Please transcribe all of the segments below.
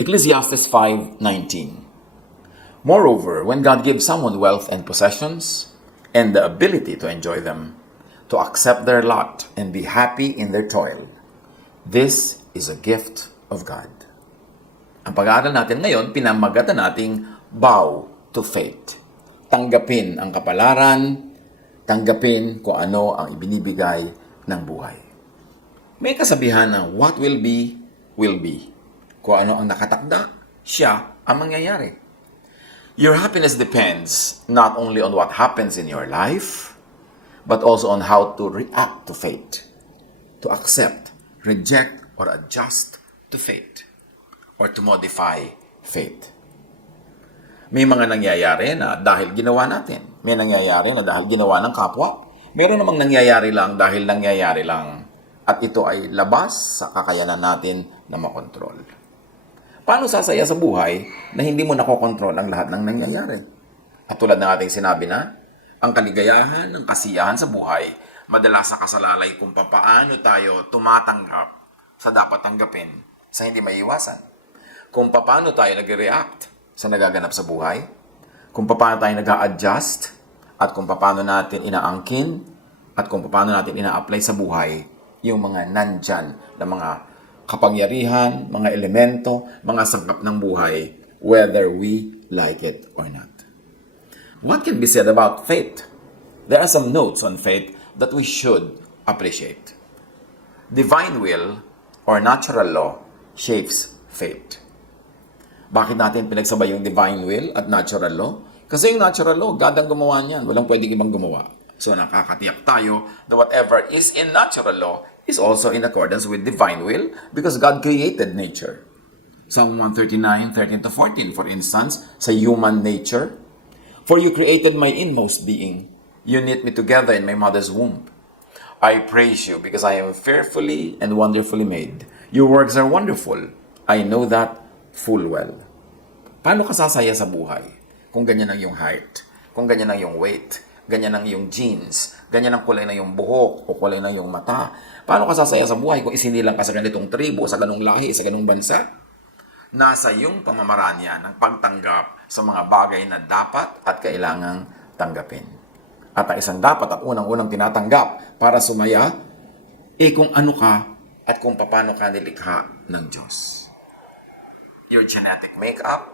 Ecclesiastes 5:19. Moreover, when God gives someone wealth and possessions and the ability to enjoy them, to accept their lot and be happy in their toil, this is a gift of God. Ang pag-aaral natin ngayon, pinamagatan nating bow to fate. Tanggapin ang kapalaran, tanggapin kung ano ang ibinibigay ng buhay. May kasabihan na what will be, will be. Kung ano ang nakatakda, siya ang mangyayari. Your happiness depends not only on what happens in your life, but also on how to react to fate, to accept, reject, or adjust to fate, or to modify fate. May mga nangyayari na dahil ginawa natin. May nangyayari na dahil ginawa ng kapwa. Meron namang nangyayari lang dahil nangyayari lang. At ito ay labas sa kakayanan natin na makontrol. Paano sasaya sa buhay na hindi mo nakokontrol ang lahat ng nangyayari? At tulad ng ating sinabi na, ang kaligayahan ng kasiyahan sa buhay, madalas nakasalalay kung papaano tayo tumatanggap sa dapat tanggapin sa hindi maiiwasan. Kung paano tayo nag-react sa nagaganap sa buhay, kung paano tayo nag-a-adjust, at kung paano natin inaangkin, at kung paano natin ina-apply sa buhay yung mga nandyan na mga kapangyarihan, mga elemento, mga sangkap ng buhay, whether we like it or not. What can be said about fate? There are some notes on fate that we should appreciate. Divine will or natural law shapes fate. Bakit natin pinagsabay yung divine will at natural law? Kasi yung natural law, God ang gumawa niyan. Walang pwedeng ibang gumawa. So nakakatiyak tayo that whatever is in natural law is also in accordance with divine will because God created nature. Psalm 139, 13-14, for instance, sa human nature. For you created my inmost being. You knit me together in my mother's womb. I praise you because I am fearfully and wonderfully made. Your works are wonderful. I know that full well. Paano ka sasaya sa buhay? Kung ganyan ang iyong height, kung ganyan ang iyong weight, ganyan ang iyong genes, ganyan ang kulay ng iyong buhok o kulay ng iyong mata. Paano ka sasaya sa buhay kung isinilang ka sa ganitong tribo, sa ganong lahi, sa ganong bansa? Nasa iyong pamamaraan yan ang pagtanggap sa mga bagay na dapat at kailangang tanggapin. At ang isang dapat at unang-unang tinatanggap para sumaya, kung ano ka at kung paano ka nilikha ng Diyos. Your genetic makeup,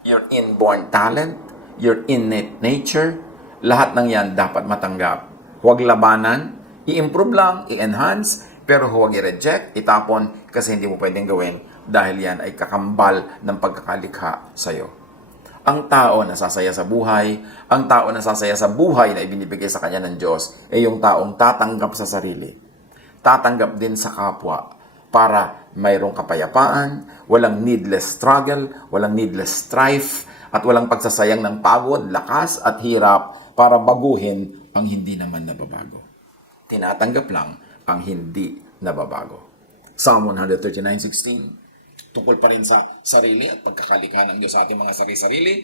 your inborn talent, your innate nature, lahat ng yan dapat matanggap. Huwag labanan, i-improve lang, i-enhance, pero huwag i-reject, itapon, kasi hindi mo pwedeng gawin dahil yan ay kakambal ng pagkakalikha sa'yo. Ang tao na sasaya sa buhay, ang tao na sasaya sa buhay na ibinibigay sa kanya ng Diyos, ay yung taong tatanggap sa sarili. Tatanggap din sa kapwa para mayroong kapayapaan, walang needless struggle, walang needless strife, at walang pagsasayang ng pagod, lakas at hirap para baguhin ang hindi naman nababago. Tinatanggap lang ang hindi nababago. Psalm 139:16, tungkol pa rin sa sarili at pagkakalikha ng Diyos sa ating mga sarili-sarili.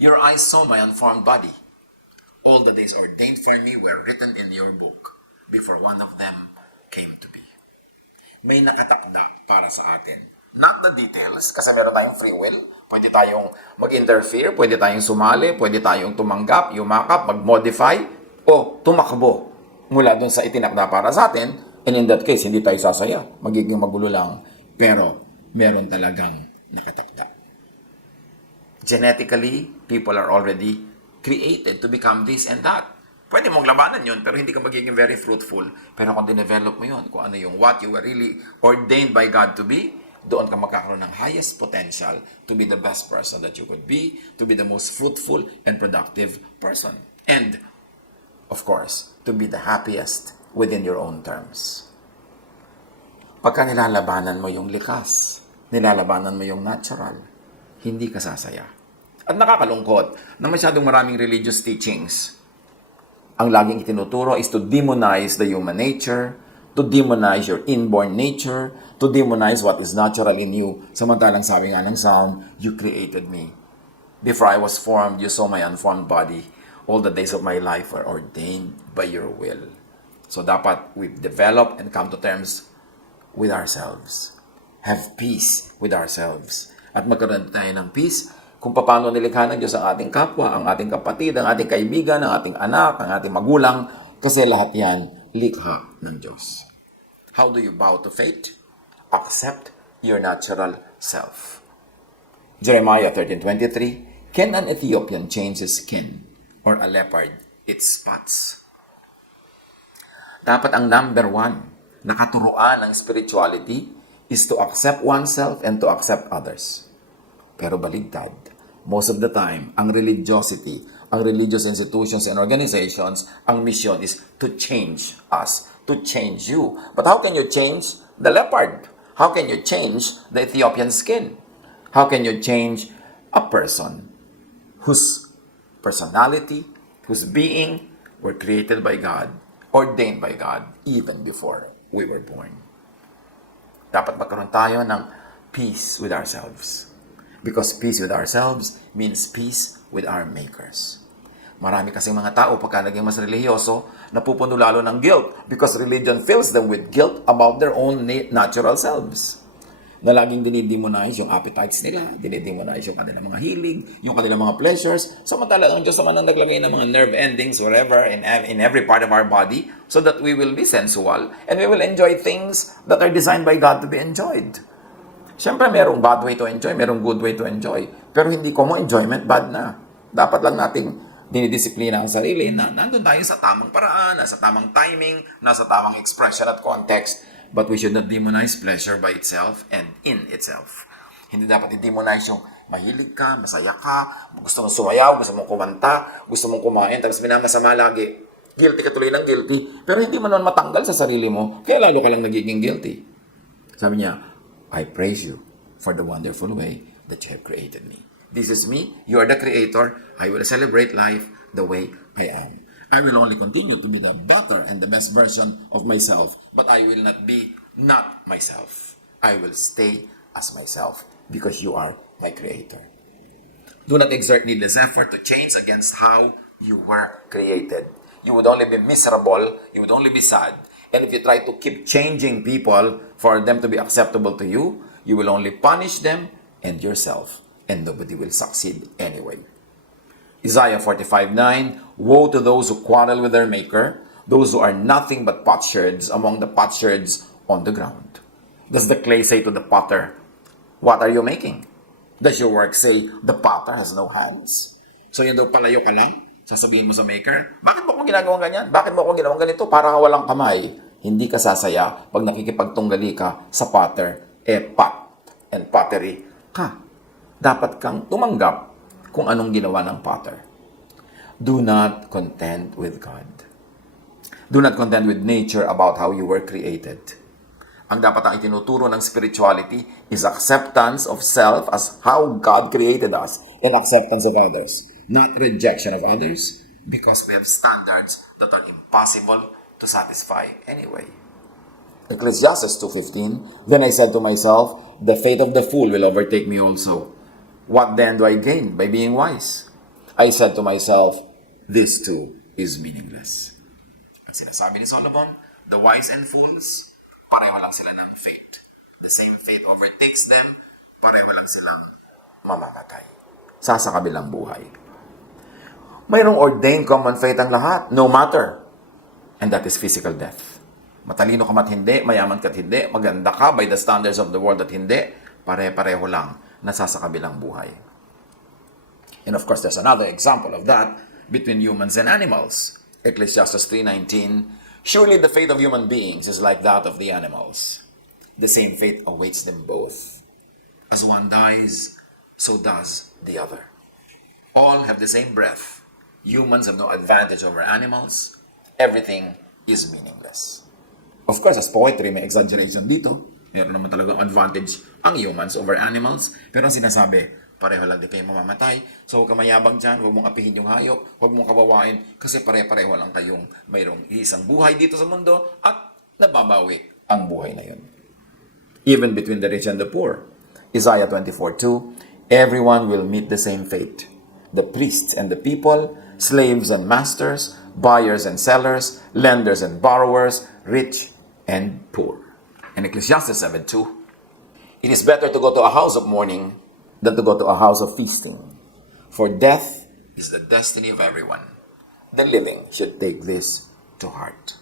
Your eyes saw my unformed body. All the days ordained for me were written in your book before one of them came to be. May nakatakda para sa atin. Not the details, kasi meron tayong free will. Pwede tayong mag-interfere, pwede tayong sumali, pwede tayong tumanggap, yumakap, mag-modify, o tumakbo mula dun sa itinakda para sa atin. And in that case, hindi tayo sasaya. Magiging magulo lang. Pero meron talagang nakatakda. Genetically, people are already created to become this and that. Pwede mong labanan yun, pero hindi ka magiging very fruitful. Pero kung dinevelop mo yun, kung ano yung what you were really ordained by God to be, doon ka magkakaroon ng highest potential to be the best person that you could be, to be the most fruitful and productive person. And, of course, to be the happiest within your own terms. Pagka nilalabanan mo yung likas, nilalabanan mo yung natural, hindi ka sasaya. At nakakalungkot na masyadong maraming religious teachings. Ang laging itinuturo is to demonize the human nature, to demonize your inborn nature, to demonize what is natural in you. Samantalang sabi nga ng Psalm, you created me. Before I was formed, you saw my unformed body. All the days of my life were ordained by your will. So dapat we develop and come to terms with ourselves. have peace with ourselves. At magkaroon tayo ng peace kung paano nilikha ng Diyos ang ating kapwa, ang ating kapatid, ang ating kaibigan, ang ating anak, ang ating magulang, kasi lahat yan likha ng Diyos. How do you bow to fate? Accept your natural self. Jeremiah 13:23, can an Ethiopian change his skin or a leopard its spots? Dapat ang number one na katuruan ng spirituality is to accept oneself and to accept others. Pero baligtad. Most of the time, ang religiosity, ang religious institutions and organizations, ang mission is to change us, to change you. But how can you change the leopard? How can you change the Ethiopian skin? How can you change a person whose personality, whose being were created by God, ordained by God, even before we were born? Dapat magkaroon tayo ng peace with ourselves. Because peace with ourselves means peace with our makers. Marami kasing mga tao pagka naging mas religyoso, napupuno lalo ng guilt because religion fills them with guilt about their own natural selves. Na laging dinidemonize yung appetites nila, dinidemonize yung kanilang mga hilig, yung kanilang mga pleasures. Samantala, ang Diyos naman ang naglagay ng mga nerve endings wherever, in every part of our body, so that we will be sensual and we will enjoy things that are designed by God to be enjoyed. Siyempre, merong bad way to enjoy, merong good way to enjoy. Pero hindi ko mo enjoyment bad na. Dapat lang nating dinidisiplina ang sarili na nandun tayo sa tamang paraan, nasa tamang timing, nasa tamang expression at context. But we should not demonize pleasure by itself and in itself. Hindi dapat i-demonize yung mahilig ka, masaya ka, gusto mong sumayaw, gusto mong kumanta, gusto mong kumain, tapos minamasama lagi. Guilty ka tuloy ng guilty. Pero hindi mo naman matanggal sa sarili mo, kaya lalo ka lang nagiging guilty. Sabi niya, I praise you for the wonderful way that you have created me. This is me. You are the creator. I will celebrate life the way I am. I will only continue to be the better and the best version of myself, but I will not be not myself. I will stay as myself because you are my creator. Do not exert needless effort to change against how you were created. You would only be miserable. You would only be sad. And if you try to keep changing people for them to be acceptable to you, you will only punish them and yourself, and nobody will succeed anyway. Isaiah 45:9, woe to those who quarrel with their maker, those who are nothing but potsherds among the potsherds on the ground. Does the clay say to the potter, what are you making? Does your work say, the potter has no hands? So yun daw, palayo ka lang? Sasabihin mo sa maker, bakit mo akong ginagawang ganyan? Bakit mo akong ginawang ganito? Para ka walang kamay. Hindi ka sasaya pag nakikipagtunggali ka sa potter, pot and pottery ka. Dapat kang tumanggap kung anong ginawa ng potter. Do not contend with God. Do not contend with nature about how you were created. Ang dapat ang itinuturo ng spirituality is acceptance of self as how God created us and acceptance of others. Not rejection of others, because we have standards that are impossible to satisfy anyway. Ecclesiastes 2:15, then I said to myself, the fate of the fool will overtake me also. What then do I gain by being wise? I said to myself, this too is meaningless. Ang sinasabi ni Solomon, the wise and fools, pareho lang sila ng fate. The same fate overtakes them, pareho lang silang mamamatay. Sa kabilang buhay. Mayroong ordained common fate ang lahat, no matter. And that is physical death. Matalino ka mat hindi, mayaman ka hindi, maganda ka by the standards of the world at hindi, pare-pareho lang nasa kabilang buhay. And of course, there's another example of that between humans and animals. Ecclesiastes 3:19, surely the fate of human beings is like that of the animals. The same fate awaits them both. As one dies, so does the other. All have the same breath. Humans have no advantage over animals. Everything is meaningless. Of course, as poetry, may exaggeration dito. Meron naman talagang advantage ang humans over animals. Pero ang sinasabi, pareho lang di kayo mamamatay. So huwag ka mayabang dyan, huwag mong apihin yung hayop, huwag mong kawawain, kasi pare-pareho lang kayong mayroong isang buhay dito sa mundo at nababawi ang buhay na yun. Even between the rich and the poor. Isaiah 24:2, everyone will meet the same fate. The priests and the people, slaves and masters, buyers and sellers, lenders and borrowers, rich and poor. And Ecclesiastes 7:2, It is better to go to a house of mourning than to go to a house of feasting. For death is the destiny of everyone. The living should take this to heart.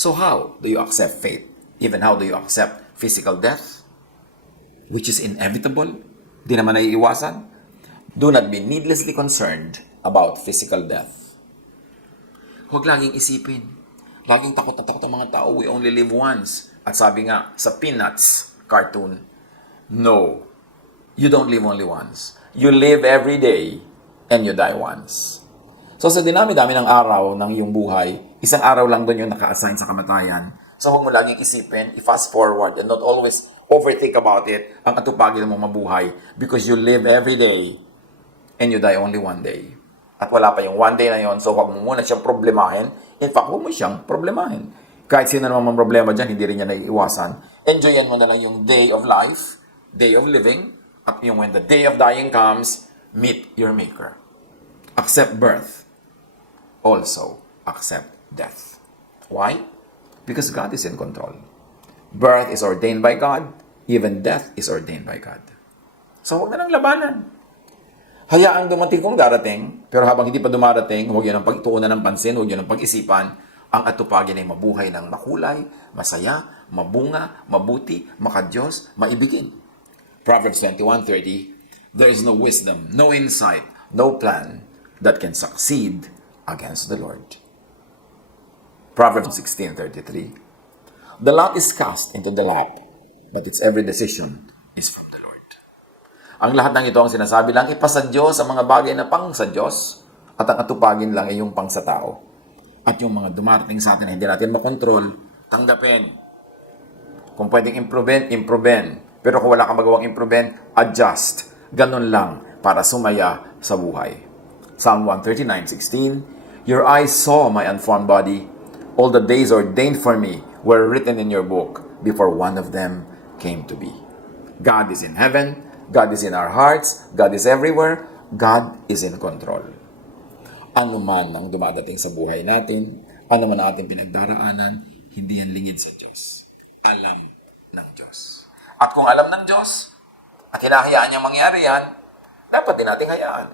So how do you accept fate? Even how do you accept physical death? Which is inevitable. Di naman naiiwasan. Do not be needlessly concerned about physical death. Huwag laging isipin. Laging takot na takot ang mga tao. We only live once. At sabi nga sa Peanuts cartoon, no, you don't live only once. You live every day and you die once. So sa dinami-dami ng araw ng iyong buhay, isang araw lang doon yung naka-assign sa kamatayan. So huwag mo laging isipin, i-fast forward and not always overthink about it, ang atupagin mo mabuhay because you live every day and you die only one day. At wala pa yung one day na yon, so huwag mo muna siyang problemahin. In fact, huwag mo siyang problemahin. Kahit sino naman problema dyan, hindi rin niya naiiwasan. Enjoyin mo na lang yung day of life, day of living, at yung when the day of dying comes, meet your Maker. Accept birth. Also, accept death. Why? Because God is in control. Birth is ordained by God, even death is ordained by God. So, huwag na lang labanan. Hayaang dumating kung darating, pero habang hindi pa dumarating, huwag yun ang pagtuunan ng pansin, huwag yun ang pag-isipan. Ang atupagin ay mabuhay ng makulay, masaya, mabunga, mabuti, makadiyos, maibigin. Proverbs 21:30, there is no wisdom, no insight, no plan that can succeed against the Lord. Proverbs 16:33, the lot is cast into the lap, but its every decision is from the Lord. Ang lahat ng ito ang sinasabi lang, ipasa Diyos ang mga bagay na pang sa Diyos, at ang atupagin lang ay yung pang sa tao. At yung mga dumarating sa atin na hindi natin makontrol, tanggapin. Kung pwedeng improvein. Pero kung wala kang magawang improvein, adjust. Ganun lang para sumaya sa buhay. Psalm 139:16, your eyes saw my unformed body. All the days ordained for me were written in your book before one of them came to be. God is in heaven. God is in our hearts. God is everywhere. God is in control. Ano man ang dumadating sa buhay natin, ano man ang ating pinagdaraanan, hindi yan lingid sa Diyos. Alam ng Diyos. At kung alam ng Diyos, at hinahayaan niyang mangyari yan, dapat din nating hayaan.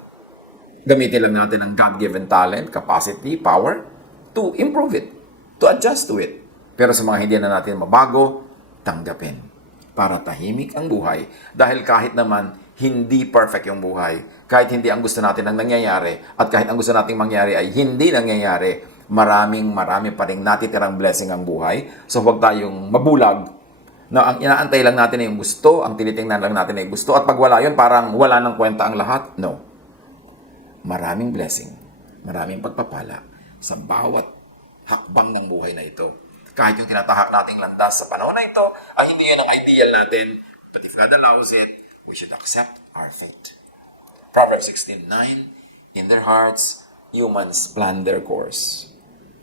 Gamitin lang natin ang God-given talent, capacity, power, to improve it, to adjust to it. Pero sa mga hindi na natin mabago, tanggapin. Para tahimik ang buhay. Dahil kahit naman hindi perfect yung buhay, kahit hindi ang gusto natin ang nangyayari, at kahit ang gusto nating mangyari ay hindi nangyayari, marami pa rin natitirang blessing ang buhay. So huwag tayong mabulag na ang inaantay lang natin ay yung gusto, ang tinitingnan lang natin ay gusto, at pag wala yun, parang wala ng kwenta ang lahat. No. Maraming blessing, maraming pagpapala sa bawat hakbang ng buhay na ito. Kahit yung tinatahak nating landas sa panahon na ito, ay hindi yan ang ideal natin. But if God allows it, we should accept our fate. Proverbs 16:9, in their hearts, humans plan their course,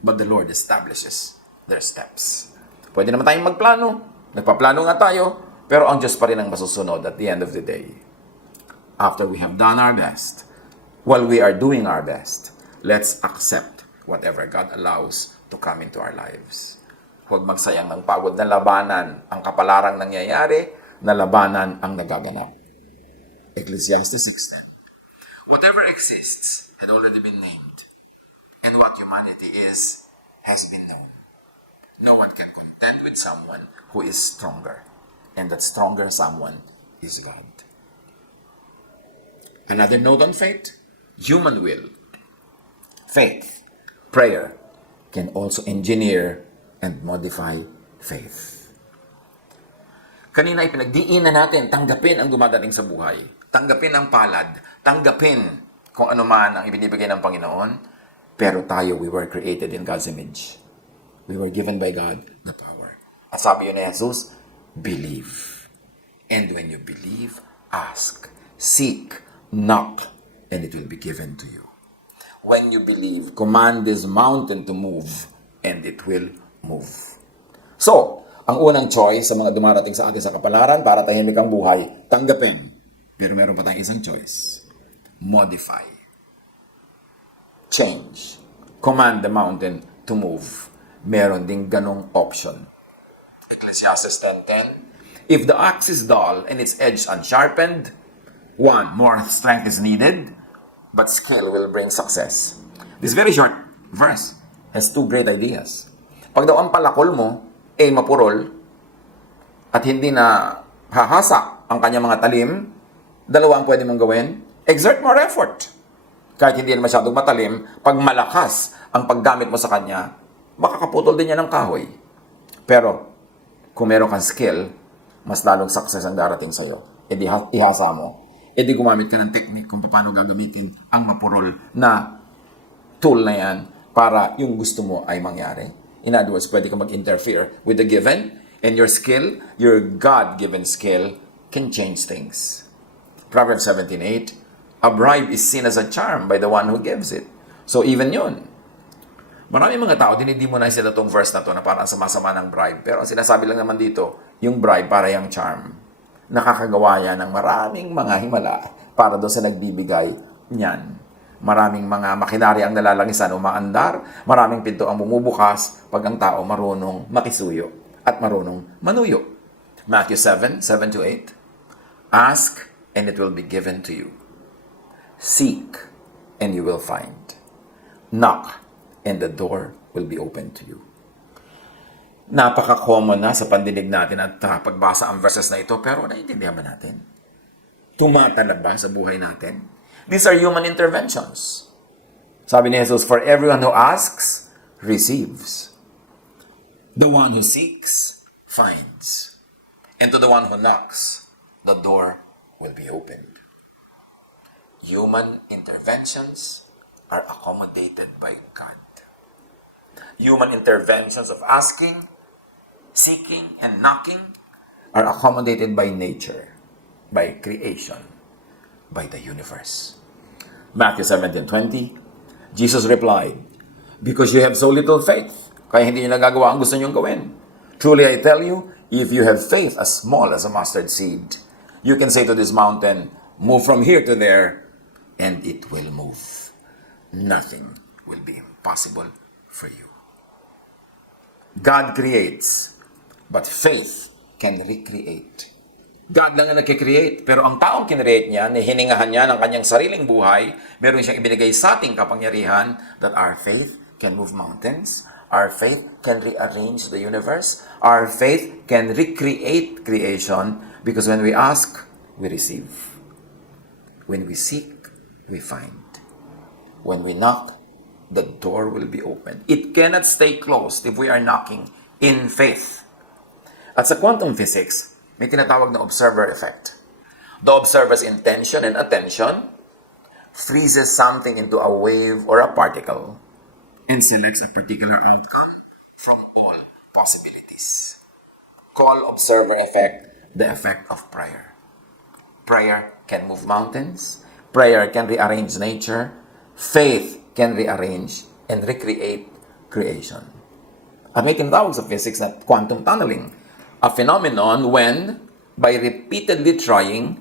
but the Lord establishes their steps. Pwede naman tayong magplano. Nagpaplano nga tayo, pero ang Diyos pa rin ang masusunod at the end of the day. After we have done our best, while we are doing our best, let's accept whatever God allows to come into our lives. Huwag magsayang ng pagod na labanan ang kapalarang nangyayari, na labanan ang nagaganap. Ecclesiastes 6:10. Whatever exists had already been named, and what humanity is has been known. No one can contend with someone who is stronger, and that stronger someone is God. Another note on faith, human will. Faith, prayer, can also engineer and modify faith. Kanina ay pinagdiinan natin, tanggapin ang dumadating sa buhay. Tanggapin ang palad. Tanggapin kung ano man ang ibinibigay ng Panginoon. Pero tayo, we were created in God's image. We were given by God the power. At sabi yun ni Jesus, believe. And when you believe, ask, seek, knock, and it will be given to you. When you believe, command this mountain to move, and it will move. So, ang unang choice sa mga dumarating sa atin sa kapalaran para tahimik ang buhay, tanggapin. Pero meron pa tayong isang choice. Modify. Change. Command the mountain to move. Meron ding ganong option. Ecclesiastes 10:10. If the axe is dull and its edge unsharpened, one, more strength is needed, but skill will bring success. This very short verse has two great ideas. Pag daw ang palakol mo ay mapurol at hindi na hahasa ang kanyang mga talim, dalawa ang pwede mong gawin. Exert more effort. Kahit hindi na masyadong matalim, pag malakas ang paggamit mo sa kanya, makakaputol din niya ng kahoy. Pero, kung meron kang skill, mas lalong success ang darating sa'yo. E di ihasa mo. E di gumamit ka ng technique kung paano gagamitin ang mapurol na tool na yan para yung gusto mo ay mangyari. In other words, pwede ka mag-interfere with the given, and your skill, your God-given skill, can change things. Proverbs 17:8, a bribe is seen as a charm by the one who gives it. So even yun. Maraming mga tao, dinidi mo na sila itong verse na to na parang sama-sama ng bribe. Pero ang sinasabi lang naman dito, yung bribe para yung charm. Nakakagawa yan ng maraming mga himala para doon sa nagbibigay niyan. Maraming mga makinarya ang nalalangisan o maandar, maraming pinto ang bumubukas pag ang tao marunong makisuyo at marunong manuyo. Matthew 7:7-8, ask and it will be given to you. Seek and you will find. Knock and the door will be open to you. Napaka-common na sa pandinig natin at pagbasa ang verses na ito, pero naiintindihan ba natin? Tumatalab ba sa buhay natin? These are human interventions. Sabi ni Jesus, for everyone who asks, receives. The one who seeks, finds. And to the one who knocks, the door will be opened. Human interventions are accommodated by God. Human interventions of asking, seeking, and knocking are accommodated by nature, by creation, by the universe. Matthew 17:20, Jesus replied, because you have so little faith, kaya hindi nyo nagagawa ang gusto nyong gawin. Truly I tell you, if you have faith as small as a mustard seed, you can say to this mountain, move from here to there, and it will move. Nothing will be impossible for you. God creates, but faith can recreate. God lang ang nagkikreate, pero ang taong kinreate niya, hiningahan niya ng kanyang sariling buhay, meron siyang ibinigay sa ating kapangyarihan that our faith can move mountains, our faith can rearrange the universe, our faith can recreate creation, because when we ask, we receive. When we seek, we find. When we knock, the door will be open. It cannot stay closed if we are knocking in faith. At sa quantum physics, may tinatawag na observer effect. The observer's intention and attention freezes something into a wave or a particle and selects a particular outcome from all possibilities. Call observer effect the effect of prayer. Prayer can move mountains. Prayer can rearrange nature. Faith can rearrange and recreate creation. At may tinatawag sa physics na quantum tunneling, a phenomenon when, by repeatedly trying,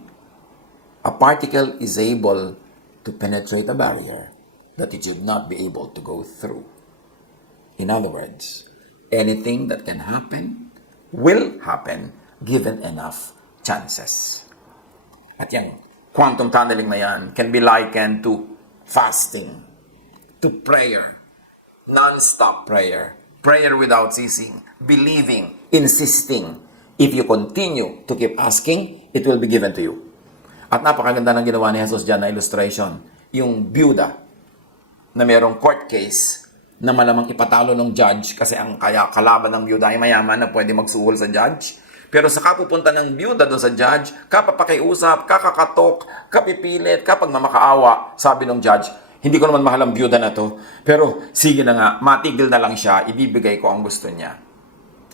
a particle is able to penetrate a barrier that it should not be able to go through. In other words, anything that can happen will happen given enough chances. At yung quantum tunneling na yan can be likened to fasting, to prayer, non-stop prayer, prayer without ceasing, believing, insisting. If you continue to keep asking, it will be given to you. At napakaganda ng ginawa ni Jesus dyan na illustration, yung byuda na mayroong court case na malamang ipatalo ng judge kasi ang kaya kalaban ng byuda ay mayaman na pwede magsuhol sa judge. Pero sa kapupunta ng byuda doon sa judge, kapapakiusap, kakakatok, kapipilit, kapag mamakaawa, sabi ng judge, hindi ko naman mahal ang byuda na to, pero sige na nga, matigil na lang siya, ibibigay ko ang gusto niya.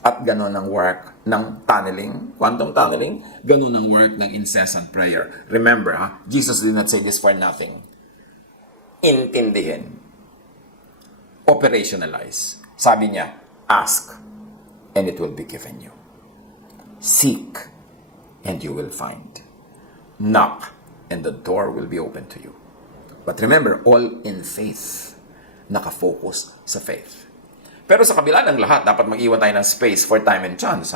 At gano'n ang work ng tunneling, quantum tunneling, gano'n ang work ng incessant prayer. Remember, Jesus did not say this for nothing. Intindihin. Operationalize. Sabi niya, ask, and it will be given you. Seek, and you will find. Knock, and the door will be open to you. But remember, all in faith. Nakafocus sa faith. Pero sa kabila ng lahat, dapat mag-iwan tayo ng space for time and chance.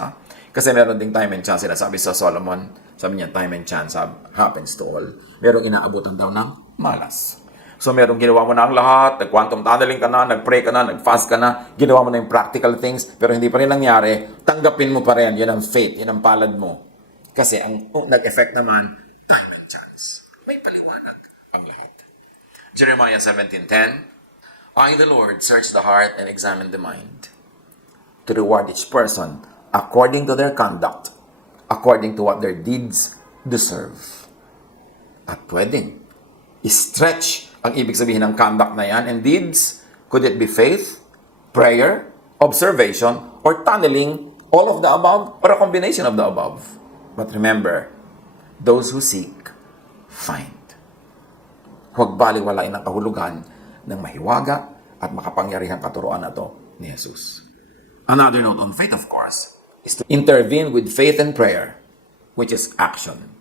Kasi meron ding time and chance. Sinasabi sa Solomon, sabi niya, time and chance happens to all. Merong inaabutan daw ng malas. So merong ginawa mo na ang lahat, nag-quantum tunneling ka na, nag-pray ka na, nag-fast ka na, ginawa mo na yung practical things, pero hindi pa rin nangyari, tanggapin mo pa rin. Yan ang faith, yan ang palad mo. Kasi ang nag-effect naman, time and chance. May paliwanag ang lahat. Jeremiah 17:10, I, the Lord, search the heart and examine the mind, to reward each person according to their conduct, according to what their deeds deserve. At pwedeng stretch ang ibig sabihin ng conduct na yan and deeds. Could it be faith, prayer, observation, or tunneling, all of the above, or a combination of the above? But remember, those who seek, find. Huwag baliwalain ang kahulugan ng mahiwaga at makapangyarihang katuruan na to ni Jesus. Another note on faith, of course, is to intervene with faith and prayer, which is action.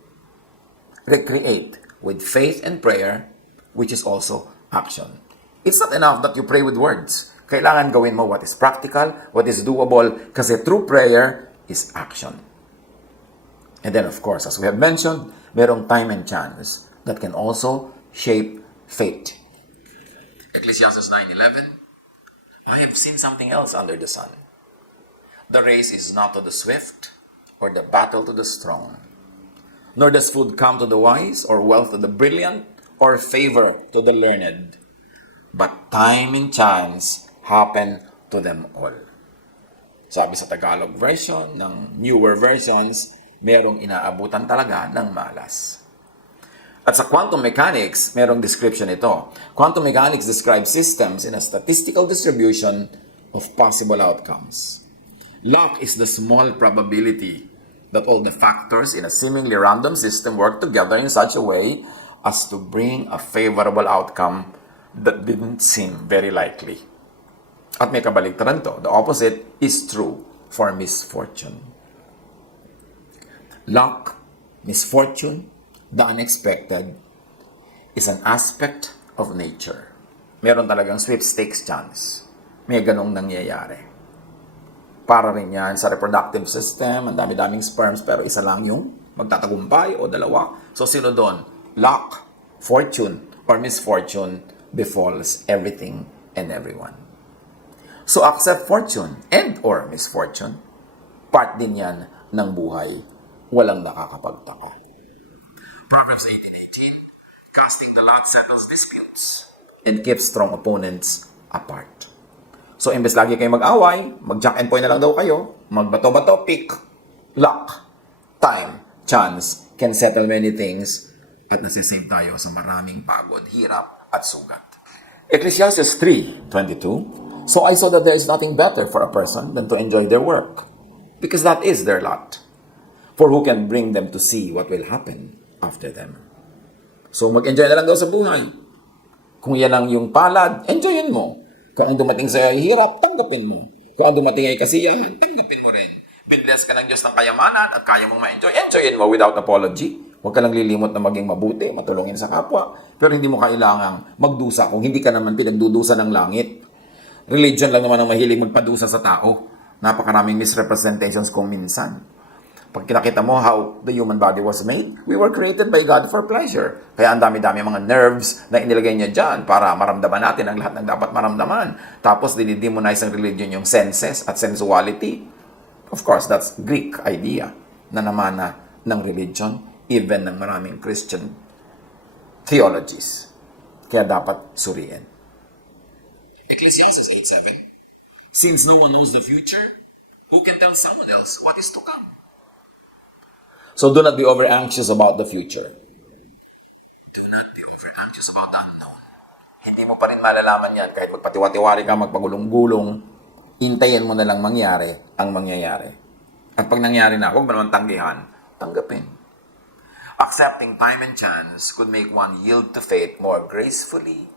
Recreate with faith and prayer, which is also action. It's not enough that you pray with words. Kailangan gawin mo what is practical, what is doable, kasi true prayer is action. And then, of course, as we have mentioned, merong time and chance that can also shape fate. Ecclesiastes 9:11, I have seen something else under the sun. The race is not to the swift, or the battle to the strong. Nor does food come to the wise, or wealth to the brilliant, or favor to the learned. But time and chance happen to them all. Sabi sa Tagalog version, ng newer versions, merong inaabutan talaga ng malas. At sa quantum mechanics, merong description ito. Quantum mechanics describes systems in a statistical distribution of possible outcomes. Luck is the small probability that all the factors in a seemingly random system work together in such a way as to bring a favorable outcome that didn't seem very likely. At may kabaligtaran to. The opposite is true for misfortune. Luck, misfortune, the unexpected is an aspect of nature. Meron talagang sweepstakes chance. May ganong nangyayari. Para rin yan sa reproductive system, ang dami-daming sperms, pero isa lang yung magtatagumpay o dalawa. So sino doon? Luck, fortune, or misfortune befalls everything and everyone. So accept fortune and or misfortune. Part din yan ng buhay. Walang nakakapagtaka. Proverbs 18:18, casting the lot settles disputes and keeps strong opponents apart. So, imbes lagi kayo mag-away, mag-jack and point na lang daw kayo, magbato-bato, pick, luck, time, chance, can settle many things at nasisave tayo sa maraming pagod, hirap, at sugat. Ecclesiastes 3:22, so I saw that there is nothing better for a person than to enjoy their work, because that is their lot. For who can bring them to see what will happen after them? So, mag-enjoy na lang daw sa buhay. Kung yan ang yung palad, enjoyin mo. Kung ang dumating sa hirap, tanggapin mo. Kung ang dumating ay kasiyahan, tanggapin mo rin. Binless ka ng Diyos ng kayamanan at kaya mong ma-enjoy, enjoyin mo without apology. Huwag ka lang lilimot na maging mabuti, matulungin sa kapwa. Pero hindi mo kailangang magdusa kung hindi ka naman pinagdudusa ng langit. Religion lang naman ang mahilig magpadusa sa tao. Napakaraming misrepresentations kung minsan. Pag kinakita mo how the human body was made, we were created by God for pleasure. Kaya ang dami-dami mga nerves na inilagay niya dyan para maramdaman natin ang lahat ng dapat maramdaman. Tapos dinidemonize ng religion yung senses at sensuality. Of course, that's Greek idea na namana ng religion, even ng maraming Christian theologies. Kaya dapat suriin. Ecclesiastes 8:7, since no one knows the future, who can tell someone else what is to come? So do not be over-anxious about the future. Do not be over-anxious about the unknown. Hindi mo pa rin malalaman yan kahit magpatiwa-tiwari ka, magpagulong-gulong. Hintayin mo na lang mangyari ang mangyayari. At pag nangyari na, huwag mo naman tanggihan, tanggapin. Accepting time and chance could make one yield to fate more gracefully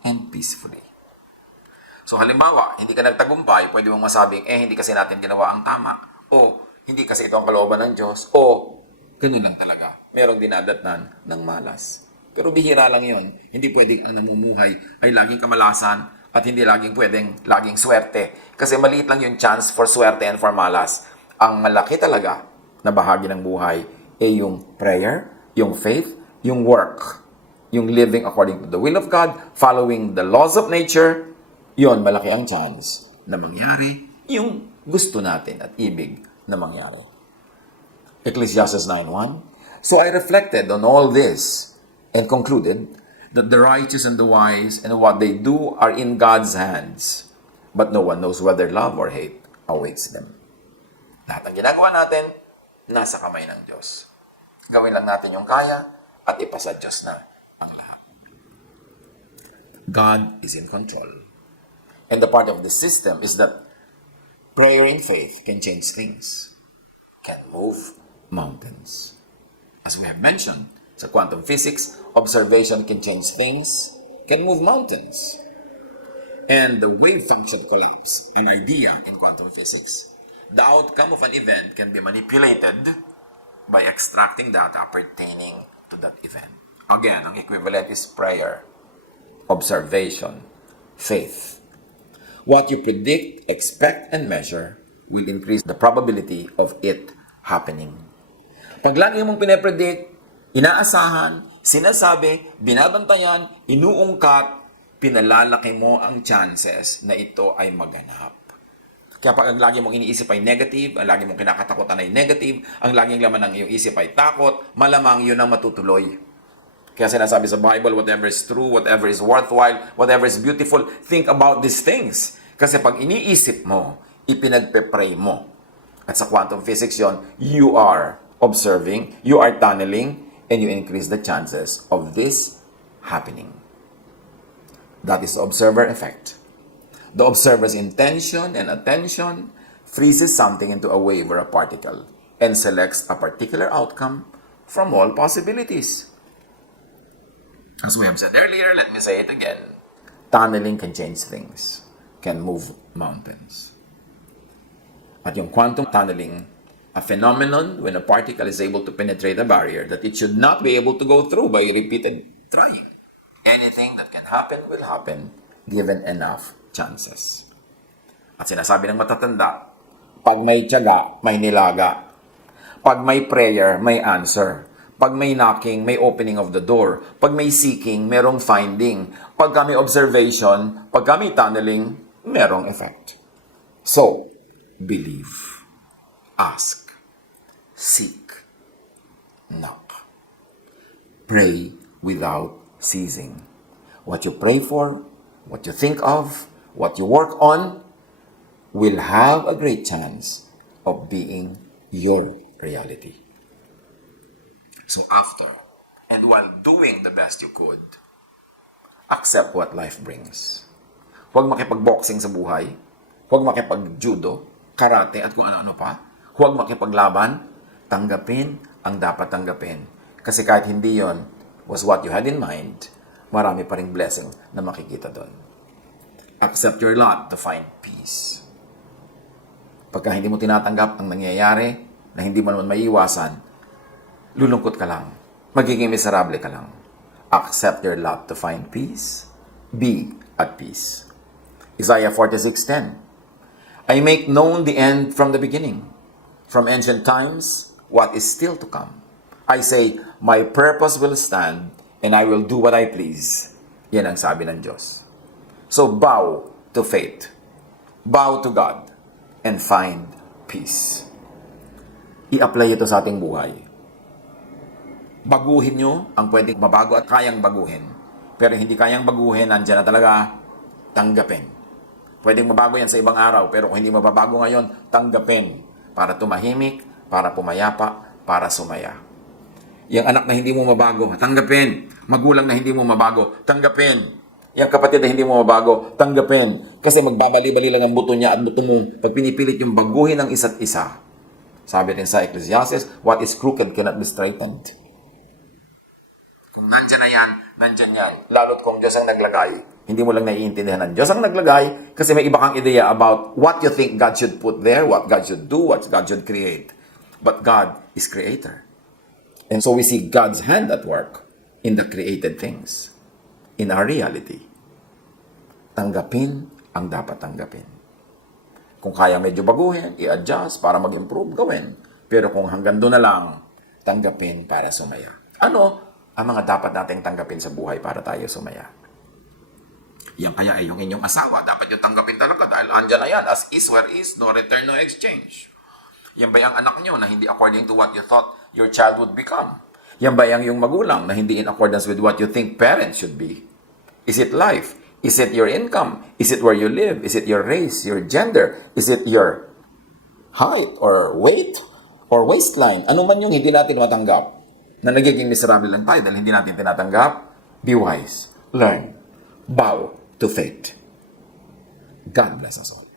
and peacefully. So halimbawa, hindi ka nagtagumpay, pwede mong masabing, hindi kasi natin ginawa ang tama. O, hindi kasi ito ang kalooban ng Diyos. O, ganun lang talaga. Merong dinadatnan ng malas. Pero bihira lang yon. Hindi pwedeng ang namumuhay ay laging kamalasan at hindi laging pwedeng laging swerte. Kasi maliit lang yung chance for swerte and for malas. Ang malaki talaga na bahagi ng buhay ay yung prayer, yung faith, yung work, yung living according to the will of God, following the laws of nature. Yon, malaki ang chance na mangyari yung gusto natin at ibig na mangyari. Ecclesiastes 9:1. So I reflected on all this and concluded that the righteous and the wise and what they do are in God's hands, but no one knows whether love or hate awaits them. Lahat ng ginagawa natin, nasa kamay ng Diyos. Gawin lang natin yung kaya at ipasa Diyos na ang lahat. God is in control. And the part of the system is that prayer and faith can change things, can move mountains. As we have mentioned, sa quantum physics, observation can change things, can move mountains. And the wave function collapse, an idea in quantum physics. The outcome of an event can be manipulated by extracting data pertaining to that event. Again, ang equivalent is prayer, observation, faith. What you predict, expect, and measure will increase the probability of it happening. Pag lagi mong pinapredict, inaasahan, sinasabi, binabantayan, inuungkat, pinalalaki mo ang chances na ito ay maganap. Kaya pag ang lagi mong iniisip ay negative, ang lagi mong kinakatakutan ay negative, ang laging laman ng iyong isip ay takot, malamang yun ang matutuloy. Kaya sinasabi sa Bible, whatever is true, whatever is worthwhile, whatever is beautiful, think about these things. Kasi pag iniisip mo, ipinagpe-pray mo. At sa quantum physics yon, you are observing, you are tunneling, and you increase the chances of this happening. That is the observer effect. The observer's intention and attention freezes something into a wave or a particle and selects a particular outcome from all possibilities. As we have said earlier, let me say it again. Tunneling can change things, can move mountains. At yung quantum tunneling, a phenomenon when a particle is able to penetrate a barrier that it should not be able to go through by repeated trying. Anything that can happen will happen given enough chances. At sinasabi ng matatanda, pag may tiyaga, may nilaga. Pag may prayer, may answer. Pag may knocking, may opening of the door. Pag may seeking, merong finding. Pag may observation, pag may tunneling, merong effect. So, believe, ask, seek, knock. Pray without ceasing. What you pray for, what you think of, what you work on, will have a great chance of being your reality. So after, and while doing the best you could, accept what life brings. Huwag makipag-boxing sa buhay, huwag makipag-judo, karate at kung ano-ano pa, huwag makipaglaban, tanggapin ang dapat tanggapin. Kasi kahit hindi yon was what you had in mind, marami pa ring blessing na makikita doon. Accept your lot to find peace. Pagka hindi mo tinatanggap ang nangyayari na hindi mo naman maiiwasan, lulungkot ka lang. Magiging miserable ka lang. Accept your lot to find peace. Be at peace. Isaiah 46:10. I make known the end from the beginning. From ancient times, what is still to come. I say, my purpose will stand and I will do what I please. Yan ang sabi ng Diyos. So bow to faith, bow to God, and find peace. I-apply ito sa ating buhay. Baguhin nyo ang pwedeng mabago at kayang baguhin. Pero hindi kayang baguhin, nandiyan na talaga, tanggapin. Pwedeng mabago yan sa ibang araw, pero kung hindi mababago ngayon, tanggapin. Para tumahimik, para pumayapa, para sumaya. Yung anak na hindi mo mabago, tanggapin. Magulang na hindi mo mabago, tanggapin. Yung kapatid na hindi mo mabago, tanggapin. Kasi magbabali-bali lang ang buto niya at buto mo pag pinipilit yung baguhin ng isa't isa. Sabi rin sa Ecclesiastes, what is crooked cannot be straightened. Kung nandyan na yan, nandyan yan. Lalo't kung Diyos ang naglagay, hindi mo lang naiintindihan ng Diyos ang naglagay kasi may iba kang ideya about what you think God should put there, what God should do, what God should create. But God is creator. And so we see God's hand at work in the created things, in our reality. Tanggapin ang dapat tanggapin. Kung kaya medyo baguhin, i-adjust para mag-improve, gawin. Pero kung hanggang doon na lang, tanggapin para sumaya. Ano ang mga dapat nating tanggapin sa buhay para tayo sumaya? Yan kaya ay yung inyong asawa, dapat yung tanggapin talaga dahil andyan na yan, as is where is, no return, no exchange. Yan ba yung anak nyo na hindi according to what you thought your child would become? Yan ba yung magulang na hindi in accordance with what you think parents should be? Is it life? Is it your income? Is it where you live? Is it your race, your gender? Is it your height or weight or waistline? Ano man yung hindi natin matanggap na nagiging miserable lang tayo dahil hindi natin tinatanggap? Be wise. Learn. Bow to fate. God bless us all.